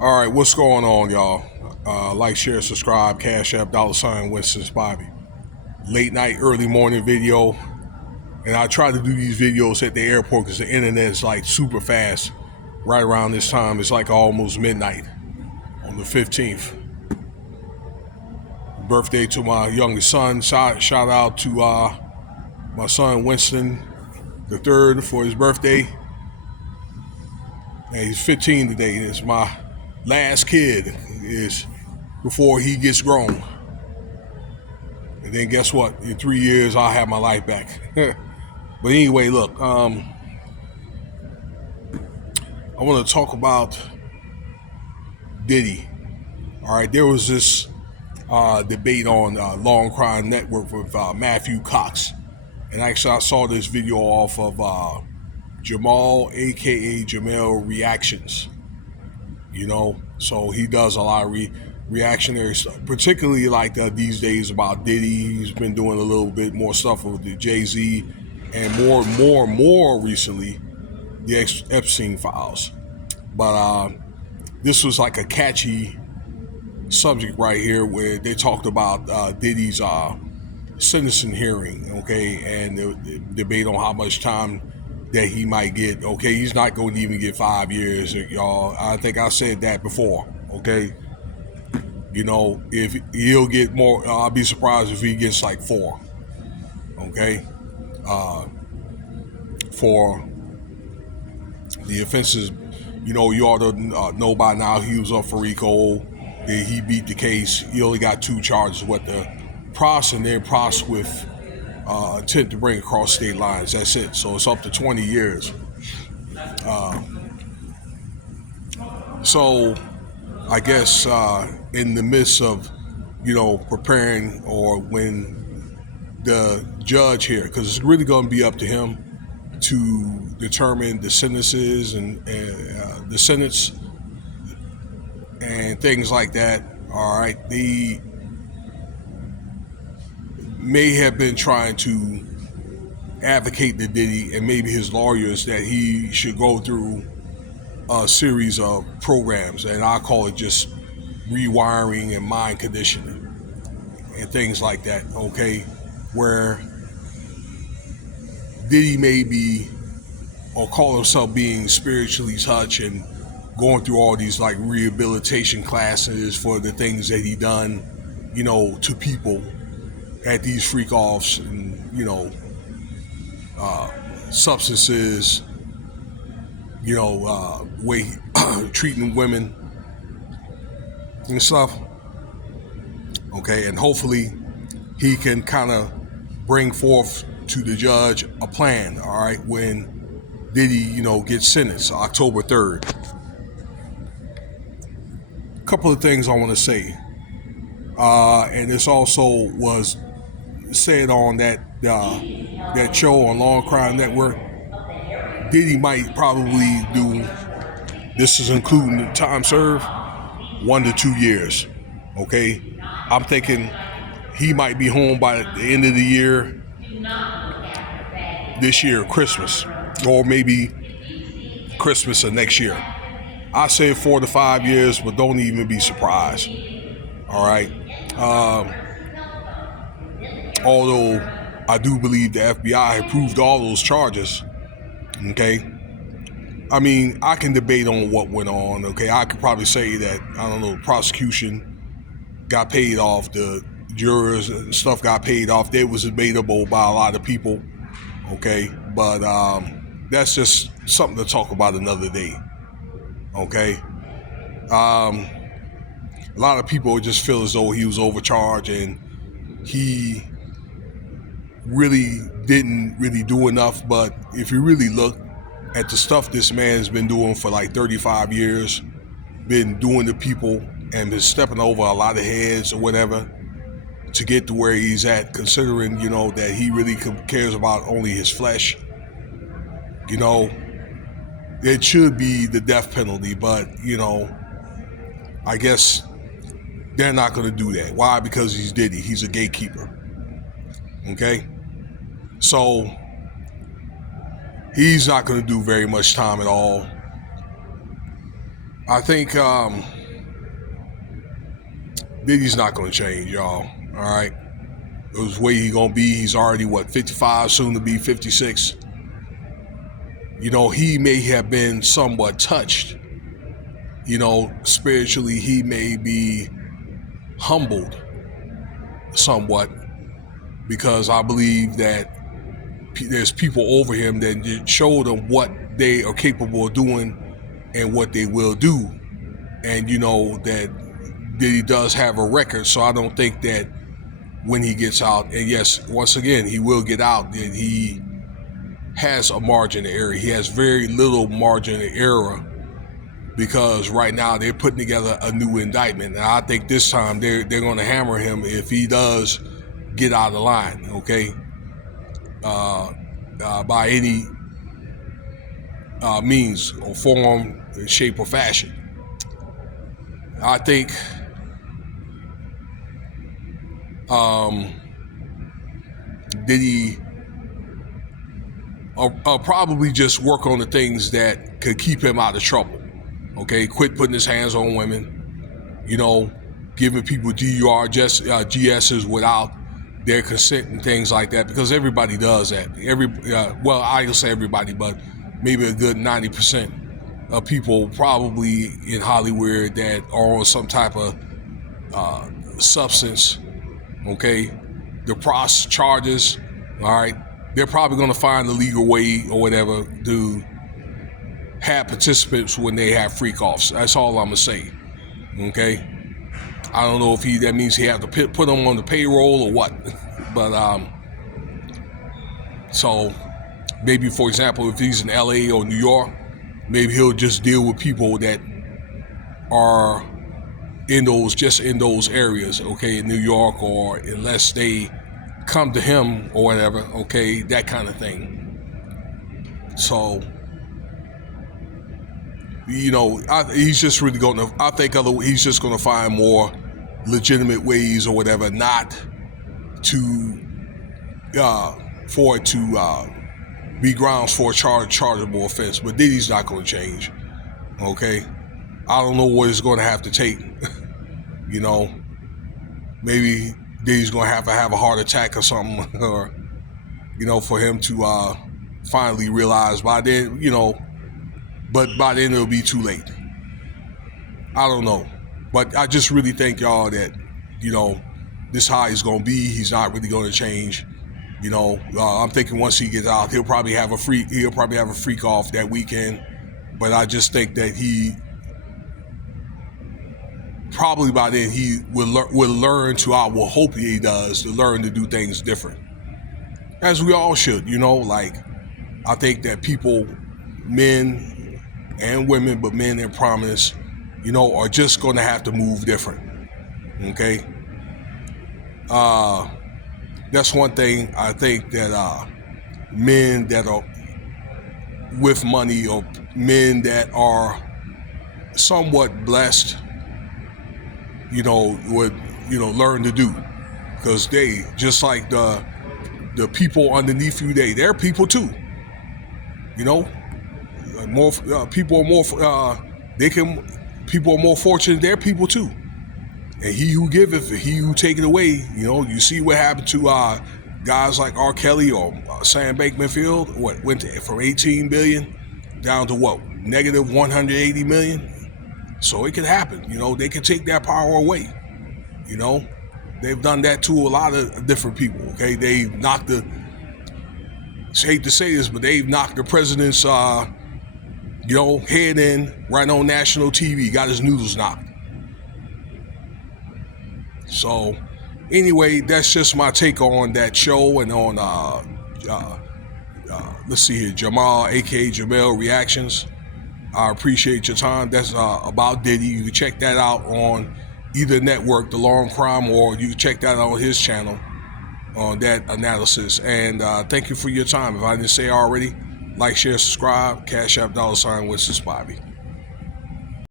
All right, what's going on, y'all? Like, share, subscribe, Cash App, $ Winston's Bobby. Late night, early morning video. And I try to do these videos at the airport because the internet is like super fast. Right around this time, it's like almost midnight on the 15th. Birthday to my youngest son. Shout out to my son Winston the third for his birthday. And he's 15 today. It's my last kid is before he gets grown. And then guess what? In 3 years, I'll have my life back. But anyway, look, I want to talk about Diddy. All right, there was this debate on Long Crime Network with Matthew Cox. And actually, I saw this video off of Jamal, a.k.a. Jamel Reactions. You know, so he does a lot of reactionary stuff, particularly like these days about Diddy. He's been doing a little bit more stuff with the Jay-Z and more recently, the Epstein files. But this was like a catchy subject right here where they talked about Diddy's sentencing hearing, okay, and the debate on how much time that he might get. Okay, he's not going to even get 5 years, y'all. I think I said that before, okay. You know, if he'll get more, I'll be surprised if he gets like 4, okay, for the offenses. You know, you ought to know by now he was up for RICO. He beat the case. He only got 2 charges with the pros, and then pros with intent to bring across state lines. That's it. So it's up to 20 years. So I guess in the midst of, you know, preparing, or when the judge here, because it's really going to be up to him to determine the sentences and the sentence and things like that. All right, they may have been trying to advocate to Diddy and maybe his lawyers that he should go through a series of programs, and I call it just rewiring and mind conditioning and things like that, okay, where Diddy may be, or call himself being spiritually touched and going through all these like rehabilitation classes for the things that he done, you know, to people at these freak offs and, you know, substances, you know, way treating women and stuff. Okay, and hopefully he can kind of bring forth to the judge a plan, all right, when Diddy, you know, gets sentenced October 3rd. A couple of things I want to say. And this also was said on that show on Long Crime Network. Diddy might probably do, this is including the time served, 1 to 2 years. Okay, I'm thinking he might be home by the end of the year, this year, Christmas, or maybe Christmas of next year. I say 4 to 5 years, but don't even be surprised. All right. Although I do believe the FBI approved all those charges. Okay. I mean, I can debate on what went on. Okay. I could probably say that, I don't know, the prosecution got paid off, the jurors and stuff got paid off. That was debatable by a lot of people. Okay. But that's just something to talk about another day. Okay. A lot of people just feel as though he was overcharged and he really didn't really do enough. But if you really look at the stuff this man's been doing for like 35 years, been doing to people and been stepping over a lot of heads or whatever to get to where he's at, considering, you know, that he really cares about only his flesh, you know, it should be the death penalty. But, you know, I guess they're not going to do that. Why? Because he's Diddy. He's a gatekeeper. Okay? So he's not going to do very much time at all. I think Diddy's not going to change, y'all. All right. It was where he going to be. He's already, 55, soon to be 56. He may have been somewhat touched. Spiritually, he may be humbled somewhat, because I believe that there's people over him that showed him what they are capable of doing and what they will do. And that Diddy does have a record, so I don't think that when he gets out, and yes, once again, he will get out, that he has a margin of error. He has very little margin of error, because right now they're putting together a new indictment. And I think this time they're going to hammer him if he does get out of line, okay? By any means or form, shape, or fashion. I think Diddy probably just work on the things that could keep him out of trouble. Okay, quit putting his hands on women. Giving people GSs without their consent and things like that, because everybody does that. I don't say everybody, but maybe a good 90% of people probably in Hollywood that are on some type of substance. Okay, the pros charges. All right, they're probably going to find the legal way or whatever to have participants when they have freak offs. That's all I'm gonna say. Okay, I don't know if that means he have to put them on the payroll or what, but so maybe, for example, if he's in LA or New York, maybe he'll just deal with people that are in those areas, okay, in New York, or unless they come to him or whatever, okay, that kind of thing. So he's just really going to, I think he's just going to find more legitimate ways or whatever, not to, for it to be grounds for a chargeable offense. But Diddy's not going to change, okay? I don't know what it's going to have to take, maybe Diddy's going to have a heart attack or something, or, for him to finally realize by then, but by then it'll be too late. I don't know. But I just really think, y'all, that, this how he's going to be. He's not really going to change. I'm thinking once he gets out, he'll probably have a freak off that weekend. But I just think that he probably by then he will learn to, I will hope he does, to learn to do things different. As we all should, I think that people, men and women, but men in prominence, are just going to have to move different. Okay? That's one thing I think that men that are with money, or men that are somewhat blessed, would, learn to do. Because they, just like the people underneath you, they're people too. More people are more. People are more fortunate. They're people too. And he who giveth, he who taketh away. You see what happened to guys like R. Kelly or Sam Bankman-Fried. What went from 18 billion down to what, negative 180 million. So it could happen. They can take that power away. They've done that to a lot of different people. Okay, they knocked I hate to say this, but they've knocked the president's head in right on national TV, got his noodles knocked. So anyway, that's just my take on that show, and on let's see here, Jamal, aka Jamel Reactions. I appreciate your time. That's about Diddy. You can check that out on either network, The Long Crime, or you can check that out on his channel on that analysis. And thank you for your time. If I didn't say already, like, share, subscribe, Cash App, $, Winston Spivey.